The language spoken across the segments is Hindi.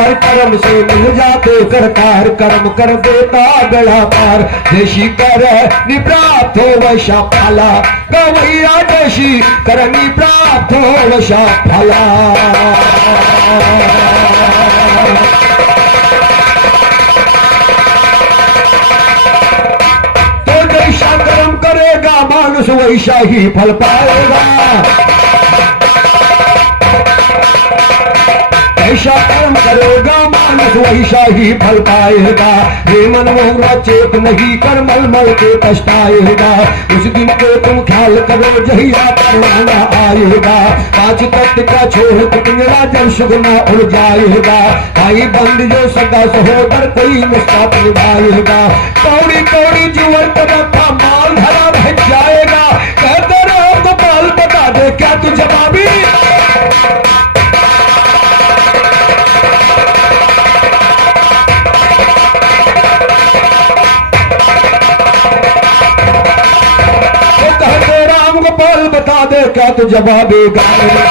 पार, कर्म से मिल जाते करतार, कर्म कर देता बेड़ा पार। देशी कर निप्राप्त हो वैशा फला, गवैया देशी कर निप्राप्त हो वैशा फला। तो जैसा कर्म करेगा मानुष वैसा ही फल पाएगा, ऐसा कर्म करेगा मानुष वैसा ही फल पाएगा। हे मनमोहन चेत नहीं कर मल मल के पछताएगा, उस दिन को तुम ख्याल करो जहिया परवाना आएगा। पांच तत्व का छोड़ पिंजरा जब सुगना उड़ जाएगा, भाई बंद जो सगा सहोदर कोई मुस्ताप निभाएगा। कौड़ी कौड़ी जीवन का माल धरा रह जाएगा, कहते रहो गोपाल बता दे क्या तू जवाबी। गोपाल बता दे क्या तू जवाबी गाएगा,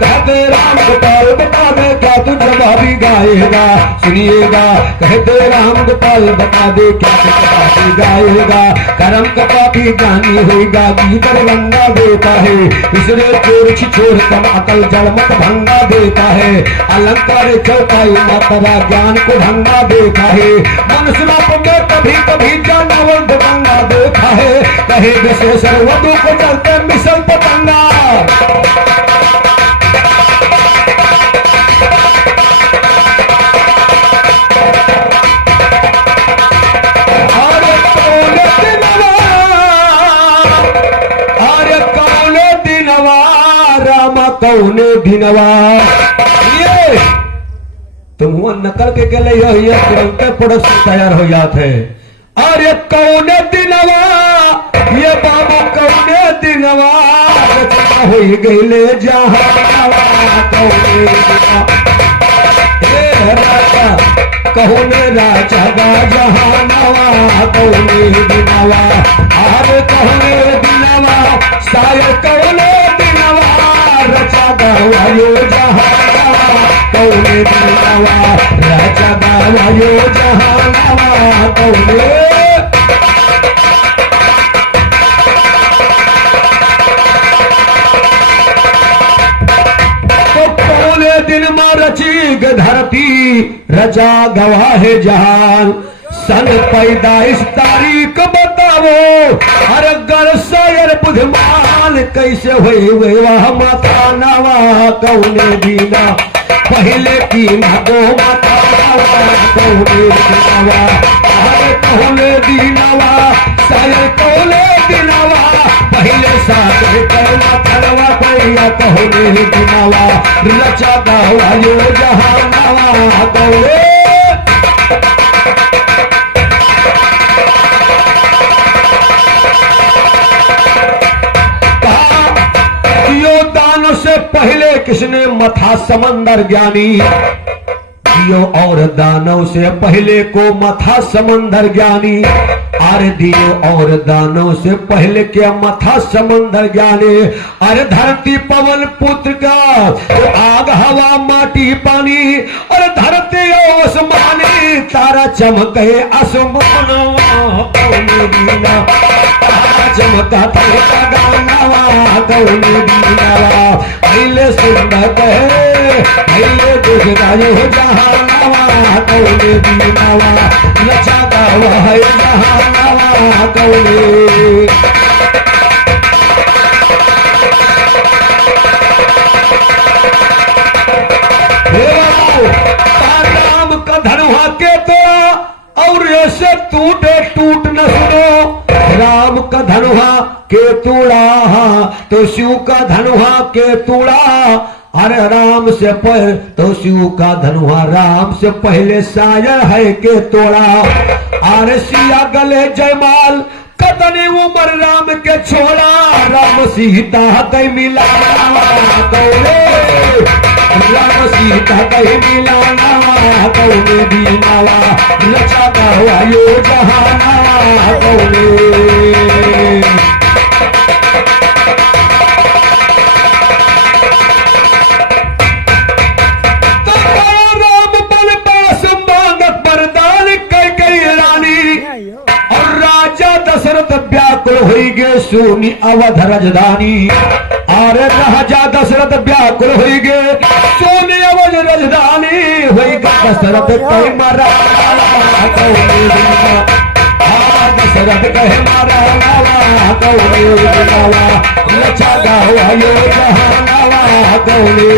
कहते राम गोपाल बता दे क्या तू जवाबी गाएगा। सुनिएगा कहते राम गोपाल बता दे क्या तू जवाबी गाएगा। कर्म का पापी ज्ञानी होगा गीत रंगा देता है, इसलिए चोर छिछोर कम अकल जड़मत भंगा देता है। अलंकार चौपाई मातरा ज्ञान को भंगा देता है, मनुष्य में कभी कभी जानवर भंगा देखा है। कहे विशेषण वधु को चलते मिसल पतंगा, अरे कौने दिनवा रामा कौने दिनवा। ये तुम हुआ नकल के गले तुरंत प्रोडक्शन तैयार हो जाते हैं। अरे कौने दिनवा ये बाबा कौने दिनवा हो गईले जहां कौने राजा कौने राजा गा जहानवा कौने दिनवा। अरे कौने दिनवा शायर कौने दिनवा रचा गावायो जहानवा कौने दिनवा रचा गावायो जहानवा कौने। दिन में रची धरती रचा गवाह जहान, सन पैदाइश तारीख बताओ। अरे गर शायर बुधमान कैसे हुई वह माता नवा कौने दीना पहले की ना दो माता कौने दीनवा। अरे कौने दीनवा शायर कौने दीनवा पहले साथ करना थरवा कैया कौने दिनवा रचा गावा यो जहानवा कौने। यो दानों से पहले किसने मथा समंदर ज्ञानी, दियो और दानव से पहले को मथा समंदर ज्ञानी। अरे दियो और दानव से पहले क्या मथा समंदर ज्ञानी। अरे धरती पवन पुत्र का आग हवा माटी पानी, अरे धरती आसमानी तारा चमके आसमान चमका था गानावा कौने दीनावा। पहले सुंदर कहे पहले दुखदाई हो जहानवा कौने दीनावा लचा गावा है जहानवा कौने। राम का धनुहा के तेरा और ऐसे टूटे टूट न सुनो। राम का धनुहा के तूड़ा तो शिव का धनुहा के तूड़ा। अरे राम से पहले तो शिव का धनुहा राम से पहले शायर है के तोड़ा। अरे सिया गले जयमाल कतनी उमर राम के छोड़ा। राम सीता कई मिला कौने राम सीता कई मिलाना कौने दीनावा रचा गावा यो जहाना कौने। राम बल हुई गे सोनी अवध राजधानी। अरे राजा दशरथ व्याकुल हुई गे सोनी अवध राजधानी। हुई गे दशरथ कहे मारा दशरथ कहे मारा कौले लचा गावा यो जहानावा कौले।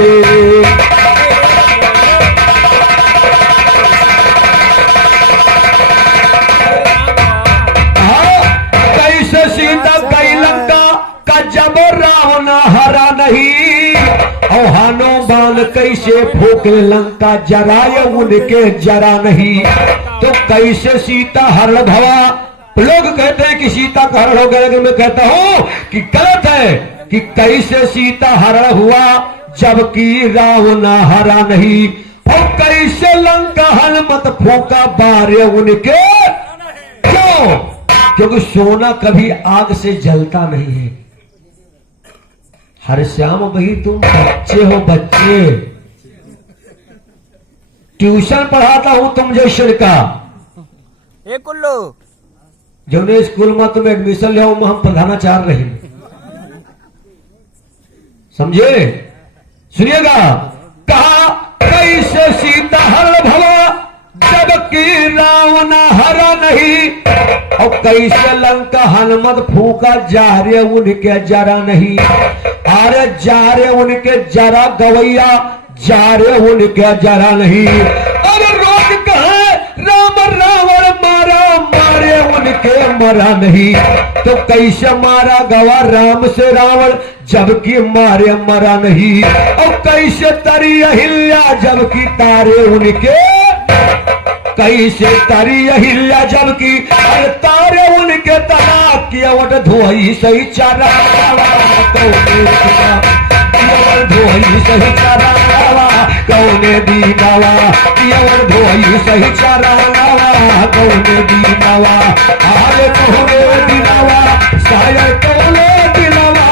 सीता कई लंका का जब रावण हरा नहीं। और हानो बाण कैसे फूक लंका जराए उनके जरा नहीं। तो कैसे सीता हरण भवा। लोग कहते हैं कि सीता का हरण हो गया, लेकिन मैं कहता हूं कि गलत है कि कैसे सीता हरण हुआ जबकि रावण हरा नहीं। और कैसे लंका हनुमत फूका बारे उनके क्यों? क्योंकि सोना कभी आग से जलता नहीं है। हर श्याम भाई तुम बच्चे हो बच्चे। ट्यूशन पढ़ाता हूं तुम जैसे का कुल्लू जो स्कूल में तुम एडमिशन ले हम प्रधानाचार्य रहे। समझे? सुनिएगा। कहा कैसे सीता हरण भवा जबकि रावण हरा नहीं। और कैसे लंका हनुमत फूका जारे उनके जरा नहीं। अरे जारे उनके जरा गवैया जारे उनके जरा नहीं। अरे रोक कहे राम रावण मारा मारे उनके मरा नहीं। तो कैसे मारा गवा राम से रावण जबकि मारे मरा नहीं। और कैसे तरी अहिल्या जबकि तारे उनके कैसे तारी अहिल्या जबकि तारे उनके तलाक किया वट धोई सही चारा धोई सही चारा कौने दीनावा कियावर धोई सही चारा कौने दीनावा आरे कौने दीनावा सायर कौने दीनावा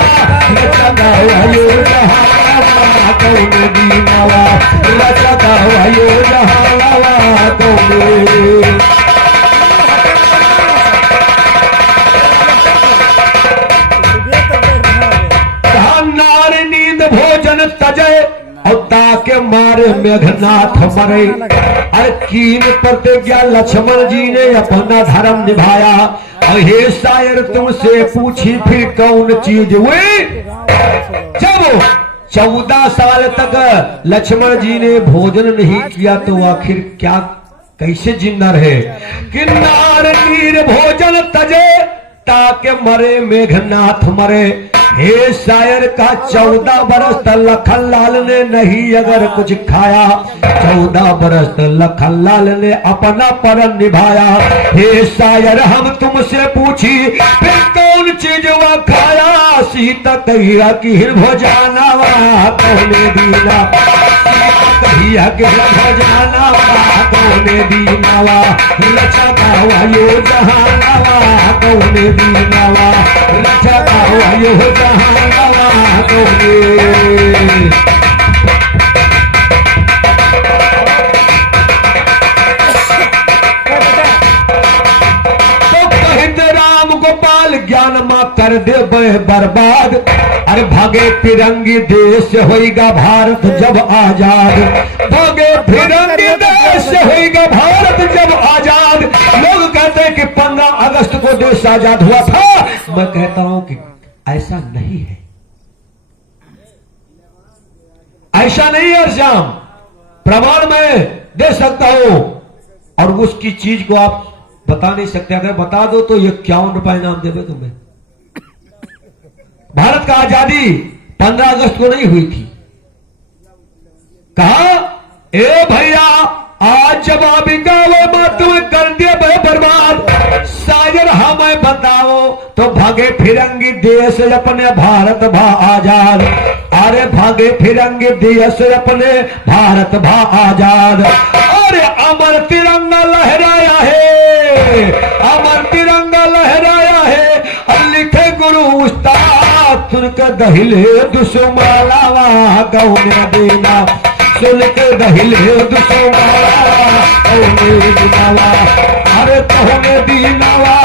लचकावा यो जहानावा कौने दीनावा लचकावा यो जहानावा कौने। भोजन तजे और ताके मारे मेघनाथ मरे। अरे कीन प्रतिज्ञा लक्ष्मण जी ने अपना धर्म निभाया। और हे शायर तुमसे पूछी फिर कौन चीज हुई। जब 14 साल तक लक्ष्मण जी ने भोजन नहीं किया तो आखिर क्या कैसे जिंदा रहे। कि नार नीर भोजन तजे ताके मरे मेघनाथ मरे। हे शायर का 14 बरस तक लखनलाल ने नहीं अगर कुछ खाया। 14 बरस तक लखनलाल ने अपना परम निभाया। हे शायर हम तुमसे पूछी फिर कौन चीज वह खाया। सीता कहिया कि भोजाना कौने दीना कहिया कि भोजाना कौने दीनावा लचकावा यो जहानावा कौने दीनावा लचकावा यो जहानावा कौने। गोपाल ज्ञान मां कर दे बर्बाद। अरे भागे फिरंगी देश होएगा भारत जब आजाद। भागे फिरंगी देश होएगा भारत जब आजाद। लोग कहते हैं कि 15 अगस्त को देश आजाद हुआ था। मैं कहता हूं कि ऐसा नहीं है, ऐसा नहीं है श्याम। प्रमाण मैं दे सकता हूं और उसकी चीज को आप बता नहीं सकते। अगर बता दो तो 51 रुपए इनाम देवे तुम्हें। भारत का आजादी 15 अगस्त को नहीं हुई थी। कहा ए भैया आज जवाबी गावे मत कर दिया बर्बाद। शायर हमें बताओ तो भागे फिरंगी देश अपने भारत भा आजाद। अरे भागे फिरंगी देश अपने भारत भा आजाद। अरे अमर तिरंगा लहराया है, अमर तिरंगा लहराया है। और लिखे गुरु उस्ताद सुन के दहिले दुश्मनावा कौने देना। सुन के दहिले दुश्मनावा कौने दिनावा। अरे कौने दिनावा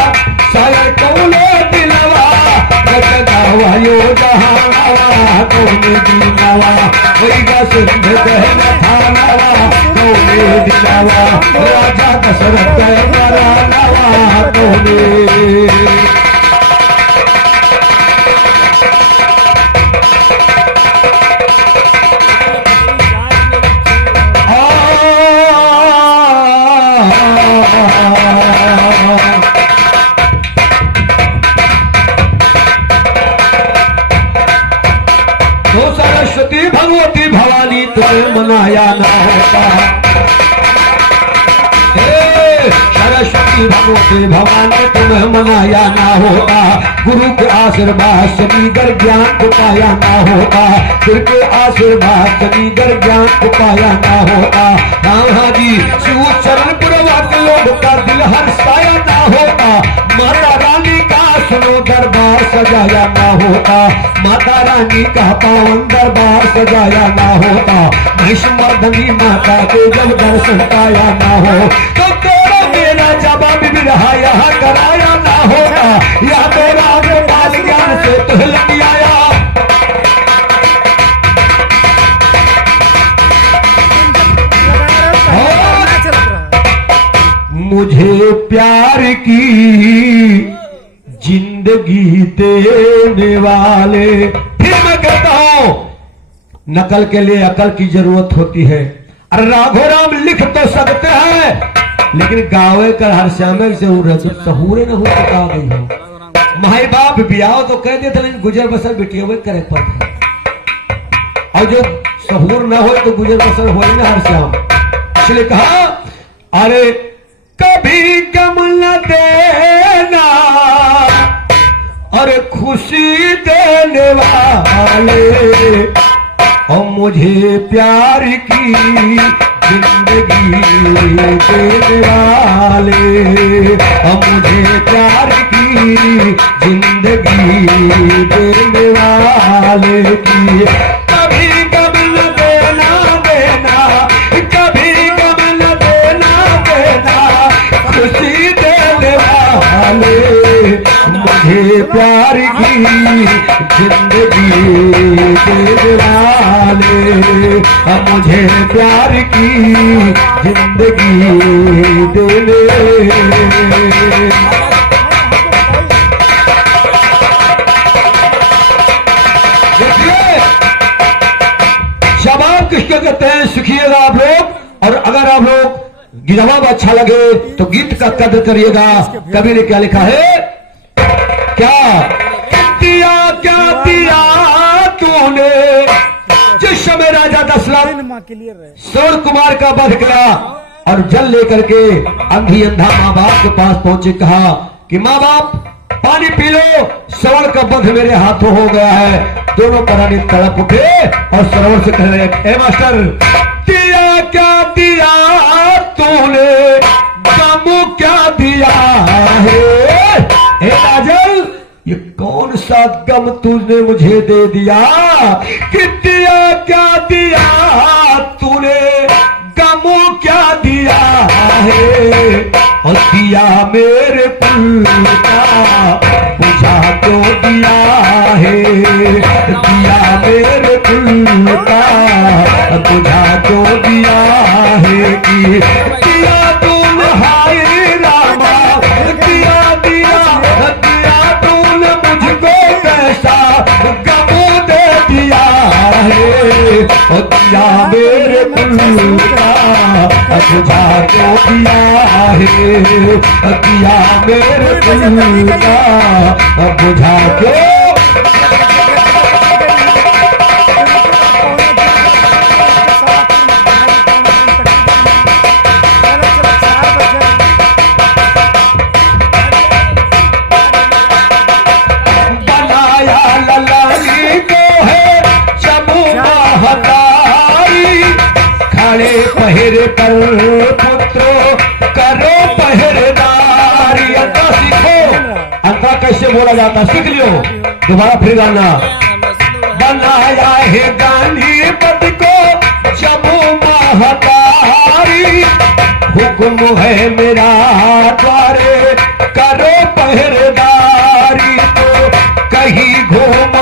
शायर कौने दिनावा भयो जहानवा कौने दीनावा वही का सिंध कहन थानवा कौने दीनावा राजा दशरथ करानवा कौने सरस्वती भगवती भवानी तुम्हें मनाया ना होता सरस्वती भगवती भवानी तुम्हें मनाया ना होता गुरु के आशीर्वाद से नीगर ज्ञान को पाया ना होता फिर के आशीर्वाद से नीगर ज्ञान को पाया ना होता हाँ जी शिव चरण पुरवा के लोग का दिल हर्षाया ना होता माता रानी का सुनो दरबार सजाया ना होता माता रानी का पावन दरबार सजाया ना होता महिषमर्दनी माता के जब दर्शन पाया ना हो तो तेरा मेरा जवाब भी रहा यहाँ कराया ना होता या तेरा बाल ज्ञान से तुहलक आया मुझे प्यार की जिंदगी देने वाले फिर मैं कहता हूं नकल के लिए अकल की जरूरत होती है। अरे राघो राम लिख तो सकते हैं लेकिन गावे कर हर श्याम से सहूरे न हो सका गई हो माई बाप बियाह तो कह देते लेकिन गुजर बसर बिटिया हुए करे पड़ते और जो सहूर ना हो तो गुजर बसर हो ही ना हर श्याम इसलिए कहा अरे कभी गम न देना और खुशी देने वाले और मुझे प्यार की जिंदगी देने वाले और मुझे प्यार की जिंदगी देने वाले की कभी गम न देना कभी गम न देना खुशी देने वाले मुझे प्यार की जिंदगी देने वाले मुझे प्यार की जिंदगी देने जवाब किसके कहते हैं सीखिएगा आप लोग और अगर आप लोग जवाब अच्छा लगे तो गीत का कदर करिएगा। कवि ने क्या लिखा है क्या दिया तूने जिस समय राजा दशरथ श्रवण कुमार का वध किया और जल लेकर के अंधी अंधा माँ बाप के पास पहुंचे कहा कि माँ बाप पानी पी लो श्रवण का वध मेरे हाथों हो गया है। दोनों प्राणी तड़प उठे और श्रवण से कह रहे हे मास्टर दिया क्या दिया तूने गम क्या दिया है हे राजन ये कौन सा गम तूने मुझे दे दिया कि दिया क्या दिया तूने गम क्या दिया है और दिया मेरे पुल का बुझा क्यों दिया है दिया मेरे पुल का बुझा क्यों दिया है कि दिया तूने हाय रामा दिया दिया दिया तूने मुझको कैसा गम दे दिया है और दिया मेरे पुल का बुझा क्यों दिया है दिया मेरे पुल का बुझा क्यों पहरे कर पुत्रो करो पहरेदारी। अंका सीखो अंका कैसे बोला जाता सीख लियो दोबारा फिर गाना बनाया है गांधी पद को जबू महतारी हुक्म है मेरा द्वारे करो पहरेदारी तो कहीं घूम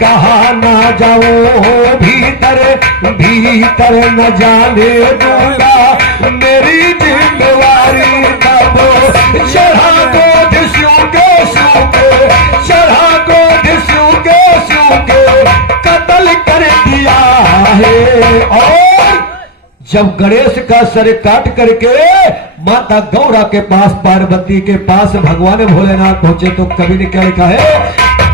कहा ना जाओ भीतर भीतर न जाने दूंगा मेरी जिम्मेवारी तब चढ़ा गोद सूखे सूखे चढ़ा गोद सूखे सूखे कत्ल कर दिया है। और जब गणेश का सर काट करके माता गौरा के पास पार्वती के पास भगवान भोलेनाथ पहुंचे तो कवि ने क्या लिखा है,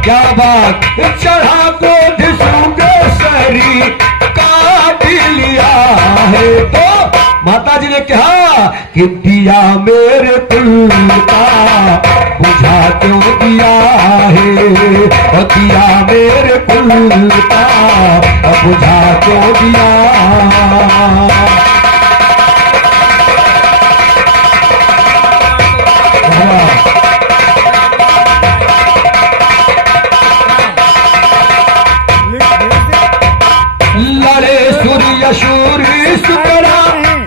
क्या बात चढ़ा को सूखे सरी काट लिया है। तो माता जी ने कहा कि दिया मेरे कुल का बुझा क्यों दिया है, दिया मेरे कुल का बुझा क्यों दिया। लड़े सूर्य सूर्य शुक्रा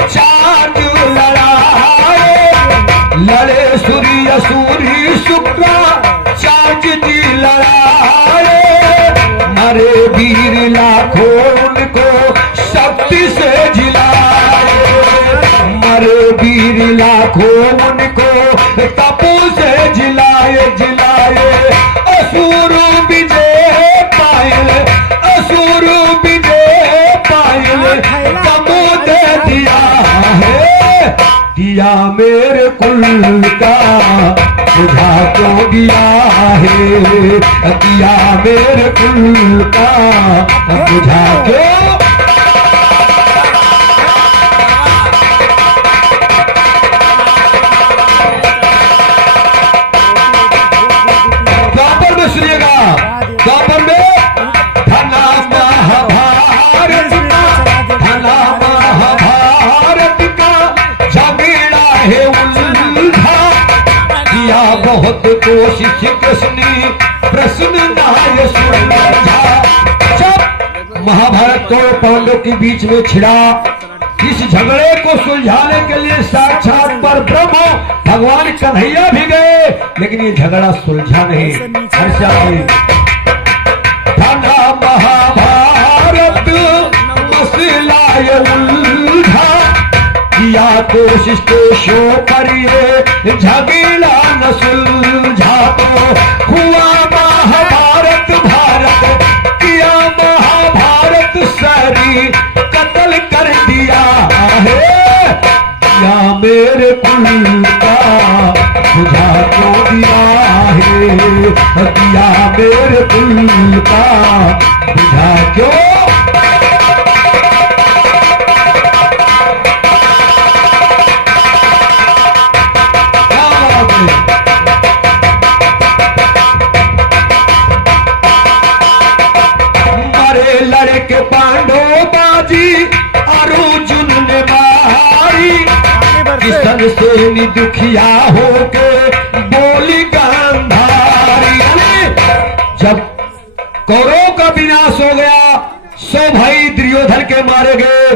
चांद लड़ाए, लड़े सूर्य सूर्य शुक्रा चांद दी लड़ाए, मरे वीर लाखों उनको शक्ति से जिलाए, मरे वीर लाखों उनको तपू से जिलाए जिलाए। असुर विजय पायल असुर विजय पायल तमो दे दिया है, दिया मेरे कुल का बुझा क्यों दिया है, दिया मेरे कुल का बुझा क्यों। द्वापर में सुनिएगा, द्वापर में धना महाभारत का झगड़ा है उल्हा, किया बहुत कोशिश कृष्ण प्रश्न नाय सुलझा। जब महाभारत को पांडवों के बीच में छिड़ा, इस झगड़े को सुलझाने के लिए साक्षात पर ब्रह्म भगवान कन्हैया भी गए, लेकिन ये झगड़ा सुलझा नहीं। धना महाभारत मसला उल्झा, किया कोशिश तो शो करिए झगड़ा न सुलझा। तो हुआ महाभारत भारत किया महाभारत सारी कत्ल कर दिया है, या मेरे कुल का बुझा क्यों दिया है, दिया मेरे कुल का बुझा क्यों। मरे लड़के पांडो बाजी अर्जुन ने मारी, किसन से दुखिया होके बोली गांधारी। जब कौरवों का विनाश हो गया, 100 भाई दुर्योधन के मारे गए,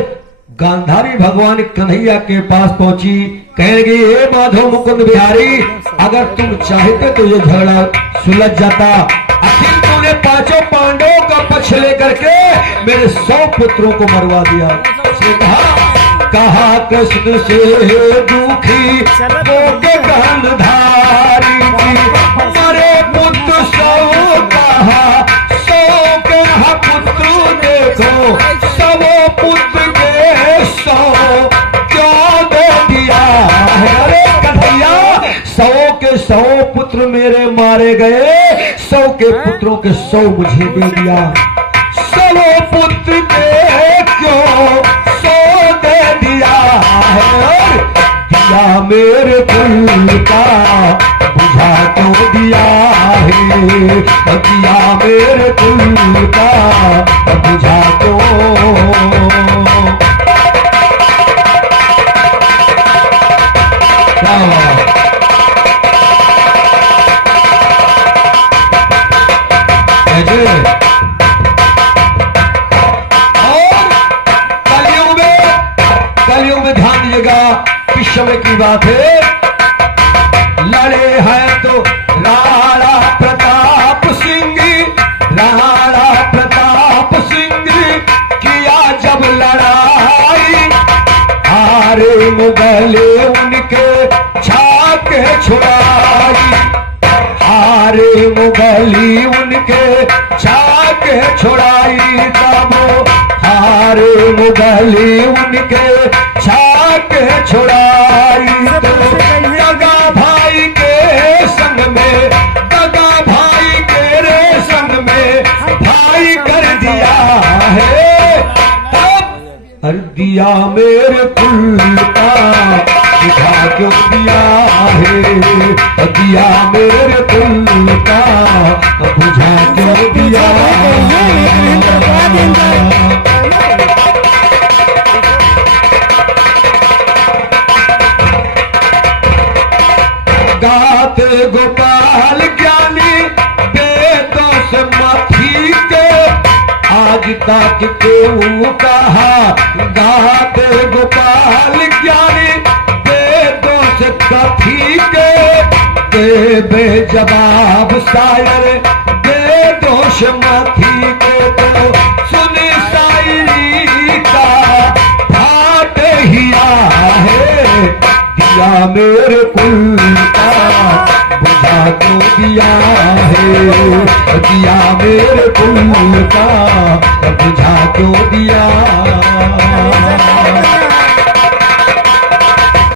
गांधारी भगवान कन्हैया के पास पहुंची, कहने लगी हे माधव मुकुंद बिहारी, अगर तुम चाहते तो ये झगड़ा सुलझ जाता। आखिर तूने 5 पांडवों का पक्ष लेकर के मेरे 100 पुत्रों को मरवा दिया। उसने कहा कृष्ण से दुखी होके गांधारी जी, मरे पुत्र 100 कहा 100 कहा पुत्र देखो 100 पुत्र के 100 क्यों दे दिया है। अरे कन्हैया 100 के 100 पुत्र मेरे मारे गए, 100 के पुत्रों के 100 मुझे दे दिया। 100 पुत्र के क्यों 100 दे दिया है, दिया मेरे कुल का बुझा क्यों दिया है, दिया मेरे कुल का बुझा क्यों। कलयुग में ध्यान दीजिएगा, इस समय की बात है। लड़े हैं तो राणा प्रताप सिंह, राणा छुड़ाई, हारे मुगली उनके छाके छुड़ाई, तब हारे मुगली उनके छाके छुड़ाई। तो दगा भाई के संग में, दगा भाई के रे संग में भाई कर दिया है, तब कर दिया मेरे कुल का बुझा क्यों दिया है, दिया मेरे कुल का बुझा क्यों दिया गाते गोपाल ज्ञानी वेदों से मथी के, आज तक क्यों कहा गाते गोपाल ज्ञानी वेदों से कथी के, देवे जवाब शायर वेदों से मथी के। तो सुनी शायरी का भाट हिया है, दिया मेरे कुल का बुझा क्यों दिया है, दिया मेरे कुल का